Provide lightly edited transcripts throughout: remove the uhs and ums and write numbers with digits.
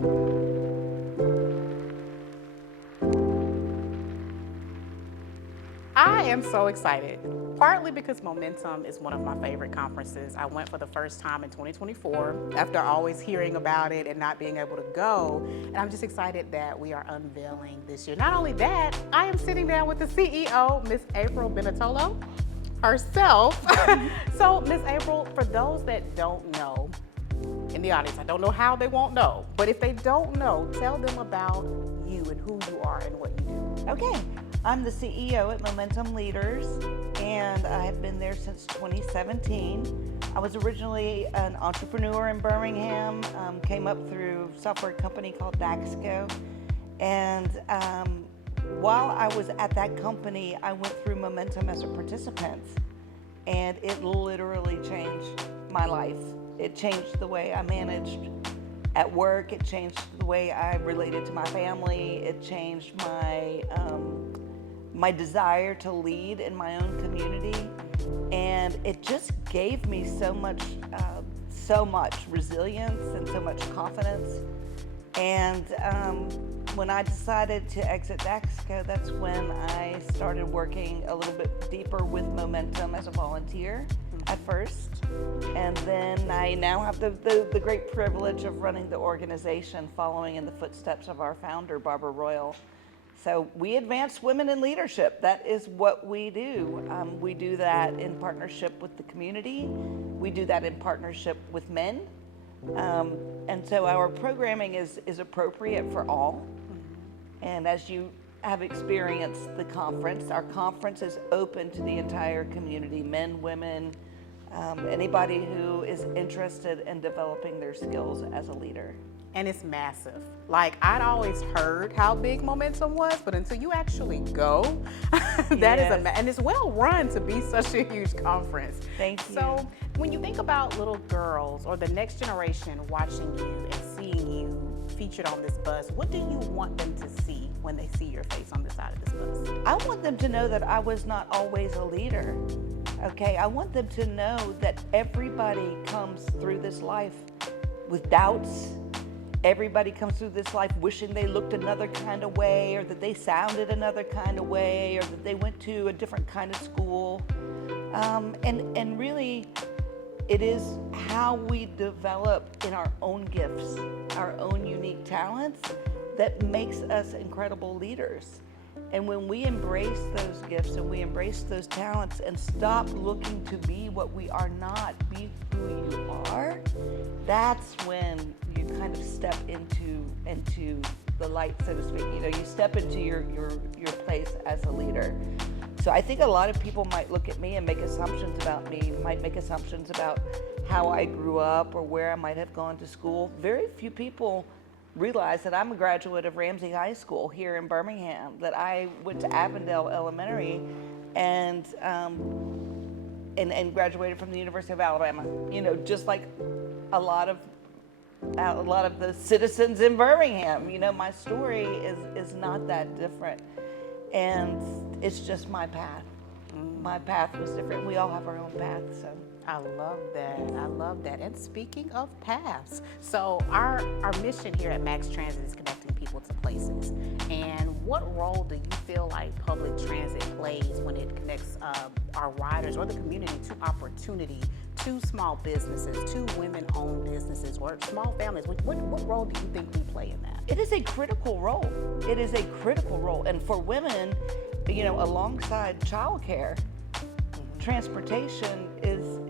I am so excited, partly because Momentum is one of my favorite conferences. I went for the first time in 2024 after always hearing about it and not being able to go. And I'm just excited that we are unveiling this year. Not only that, I am sitting down with the CEO, Miss April Benetollo herself. So, Miss April, for those that don't know, in the audience, I don't know how they won't know, but if they don't know, tell them about you and who you are and what you do. Okay, I'm the CEO at Momentum Leaders, and I have been there since 2017. I was originally an entrepreneur in Birmingham, came up through a software company called Daxco, and while I was at that company, I went through Momentum as a participant, and it literally changed my life. It changed the way I managed at work. It changed the way I related to my family. It changed my my desire to lead in my own community, and it just gave me so much resilience and so much confidence. And when I decided to exit Daxco, that's when I started working a little bit deeper with Momentum as a volunteer at first. And then I now have the great privilege of running the organization following in the footsteps of our founder, Barbara Royal. So we advance women in leadership. That is what we do. We do that in partnership with the community. We do that in partnership with men. And so our programming is appropriate for all. And as you have experienced the conference, our conference is open to the entire community, men, women, anybody who is interested in developing their skills as a leader. And it's massive. Like, I'd always heard how big Momentum was, but until you actually go, that is and it's well run to be such a huge conference. Thank you. So when you think about little girls or the next generation watching you and seeing you featured on this bus, what do you want them to see when they see your face on the side of this bus? I want them to know that I was not always a leader. Okay, I want them to know that everybody comes through this life with doubts. Everybody comes through this life wishing they looked another kind of way, or that they sounded another kind of way, or that they went to a different kind of school. And really, it is how we develop in our own gifts, our own unique talents, that makes us incredible leaders. And when we embrace those gifts and we embrace those talents and stop looking to be what we are not, be who you are, that's when you kind of step into the light, so to speak. You know, you step into your place as a leader. So I think a lot of people might look at me and make assumptions about me, might make assumptions about how I grew up or where I might have gone to school. Very few people realize that I'm a graduate of Ramsey High School here in Birmingham, that I went to Avondale Elementary and graduated from the University of Alabama. You know, just like a lot of the citizens in Birmingham. You know, my story is not that different, and it's just my path. My path was different. We all have our own path, so. I love that. I love that. And speaking of paths, so our mission here at Max Transit is connecting people to places. And what role do you feel like public transit plays when it connects our riders or the community to opportunity, to small businesses, to women-owned businesses, or small families? What role do you think we play in that? It is a critical role. It is a critical role. And for women, you know, alongside childcare, transportation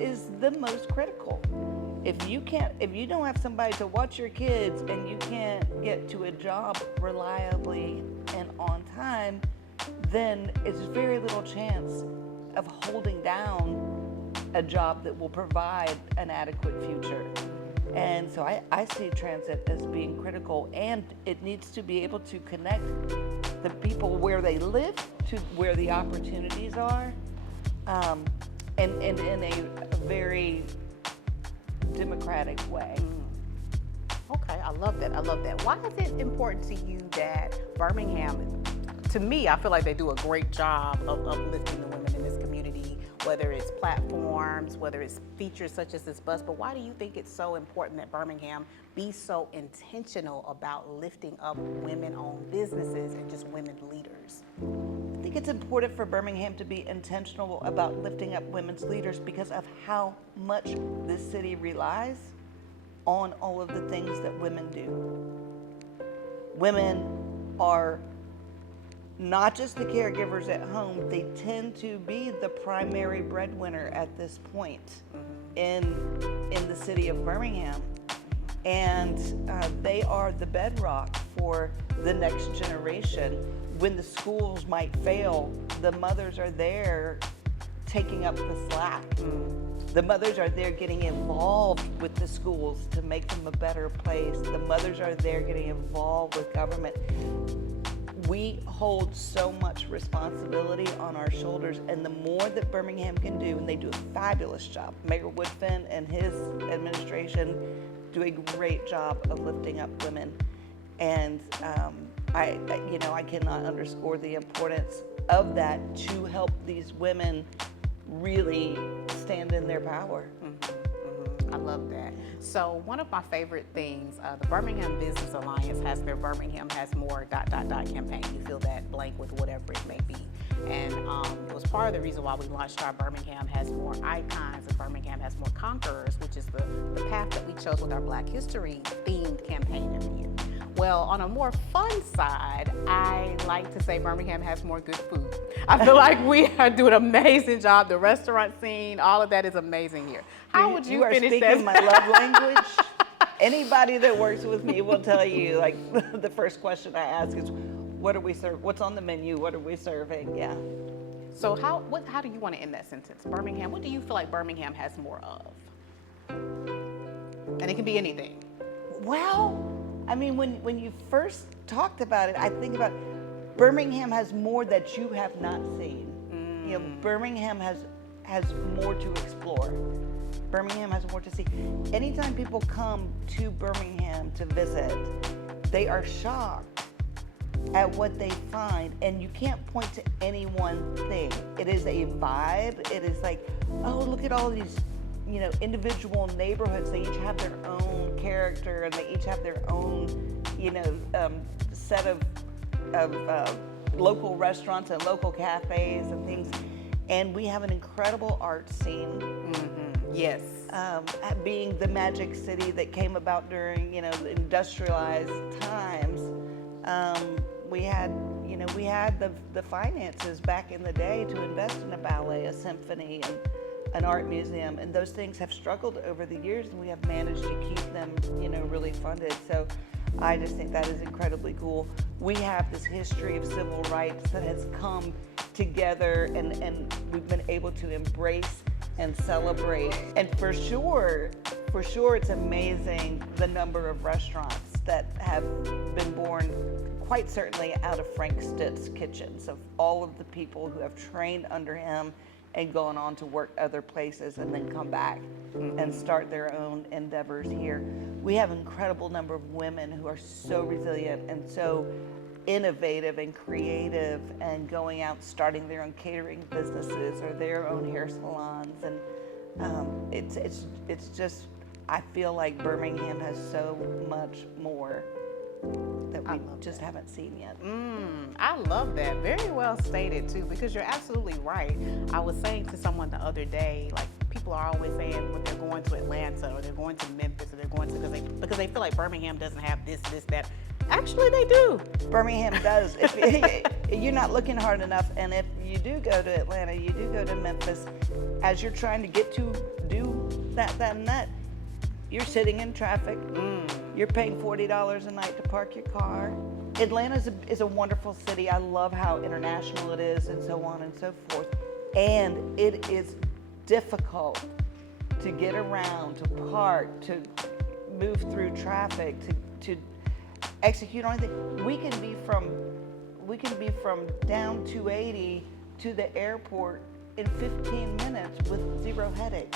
is the most critical. If you don't have somebody to watch your kids and you can't get to a job reliably and on time, then it's very little chance of holding down a job that will provide an adequate future. And so I see transit as being critical, and it needs to be able to connect the people where they live to where the opportunities are. And in a very democratic way. Okay, I love that. I love that. Why is it important to you that Birmingham, to me, I feel like they do a great job of uplifting the women in this community, whether it's platforms, whether it's features such as this bus, but why do you think it's so important that Birmingham be so intentional about lifting up women-owned businesses and just women leaders? I think it's important for Birmingham to be intentional about lifting up women's leaders because of how much this city relies on all of the things that women do. Women are not just the caregivers at home, they tend to be the primary breadwinner at this point in the city of Birmingham. And they are the bedrock for the next generation. When the schools might fail, the mothers are there taking up the slack. The mothers are there getting involved with the schools to make them a better place. The mothers are there getting involved with government. We hold so much responsibility on our shoulders, and the more that Birmingham can do, and they do a fabulous job. Mayor Woodfin and his administration do a great job of lifting up women. And I cannot underscore the importance of that to help these women really stand in their power. I love that. So one of my favorite things, the Birmingham Business Alliance has their Birmingham Has More ... campaign. You fill that blank with whatever it may be. And it was part of the reason why we launched our Birmingham Has More Icons and Birmingham Has More Conquerors, which is the path that we chose with our Black History themed campaign every year. Well, on a more fun side, I like to say Birmingham has more good food. I feel like we are doing an amazing job. The restaurant scene, all of that is amazing here. How would you finish that? You are speaking my love language. Anybody that works with me will tell you, like, the first question I ask is, what are we serving? What's on the menu? What are we serving? Yeah. So how do you want to end that sentence? Birmingham, what do you feel like Birmingham has more of? And it can be anything. Well, I mean, when you first talked about it, I think about Birmingham has more that you have not seen. You know, Birmingham has more to explore. Birmingham has more to see. Anytime people come to Birmingham to visit, they are shocked at what they find, and you can't point to any one thing. It is a vibe. It is like, oh, look at all these, individual neighborhoods. They each have their own character, and they each have their own, set of local restaurants and local cafes and things. And we have an incredible art scene. Yes. Being the magic city that came about during, the industrialized times, we had the finances back in the day to invest in a ballet, a symphony, and an art museum, and those things have struggled over the years, and we have managed to keep them, really funded. So I just think that is incredibly cool. We have this history of civil rights that has come together, and we've been able to embrace and celebrate. And for sure, it's amazing the number of restaurants that have been born quite certainly out of Frank Stitt's kitchens, of all of the people who have trained under him and gone on to work other places and then come back and start their own endeavors here. We have an incredible number of women who are so resilient and so innovative and creative and going out starting their own catering businesses or their own hair salons. And it's just, I feel like Birmingham has so much more that we just haven't seen yet. I love that. Very well stated too, because you're absolutely right. I was saying to someone the other day, like, people are always saying when they're going to Atlanta or they're going to Memphis or they're going to, because they feel like Birmingham doesn't have this, that. Actually, they do. Birmingham does. If you're not looking hard enough, and if you do go to Atlanta, you do go to Memphis, as you're trying to get to do that, and that, you're sitting in traffic. You're paying $40 a night to park your car. Atlanta is a wonderful city. I love how international it is and so on and so forth. And it is difficult to get around, to park, to move through traffic, to execute on anything. We can be from down 280 to the airport in 15 minutes with zero headache.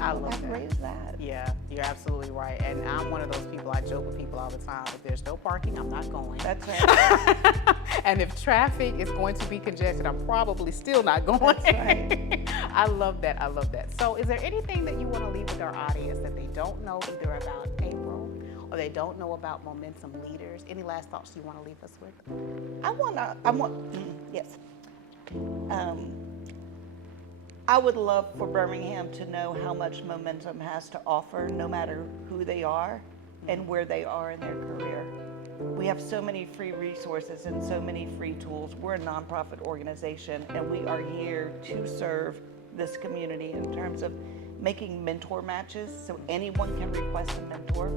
I love How great is that? Yeah, you're absolutely right. And I'm one of those people, I joke with people all the time, if there's no parking, I'm not going. That's right. And if traffic is going to be congested, I'm probably still not going. That's right. I love that. I love that. So, is there anything that you want to leave with our audience that they don't know either about April or they don't know about Momentum Leaders? Any last thoughts you want to leave us with? Yes. I would love for Birmingham to know how much Momentum has to offer, no matter who they are and where they are in their career. We have so many free resources and so many free tools. We're a nonprofit organization, and we are here to serve this community in terms of making mentor matches, so anyone can request a mentor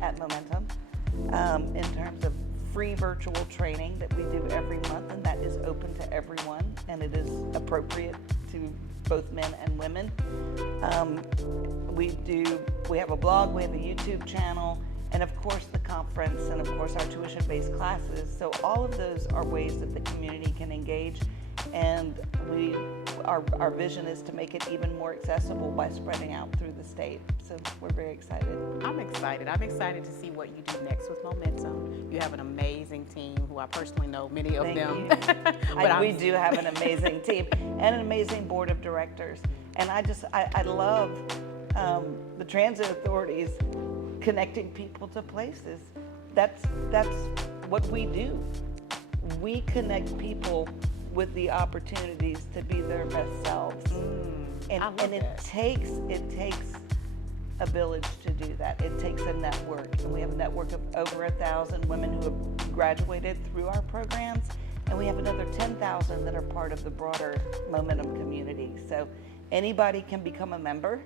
at Momentum, in terms of free virtual training that we do every month, and that is open to everyone, and it is appropriate to both men and women. We have a blog, we have a YouTube channel, and of course the conference, and of course our tuition-based classes. So all of those are ways that the community can engage, and our vision is to make it even more accessible by spreading out through the state. So we're very excited. I'm excited. I'm excited to see what you do next with Momentum. You have an amazing team who I personally know many of Thank them. you. We do have an amazing team and an amazing board of directors. And I love the transit authorities connecting people to places. That's what we do. We connect people with the opportunities to be their best selves. And it takes a village to do that. It takes a network. And we have a network of over 1,000 women who have graduated through our programs. And we have another 10,000 that are part of the broader Momentum community. So anybody can become a member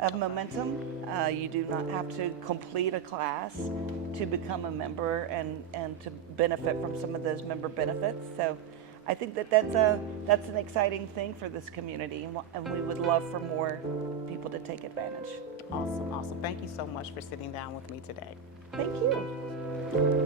of Momentum. You do not have to complete a class to become a member and to benefit from some of those member benefits. So I think that's an exciting thing for this community, and we would love for more people to take advantage. Awesome, awesome. Thank you so much for sitting down with me today. Thank you.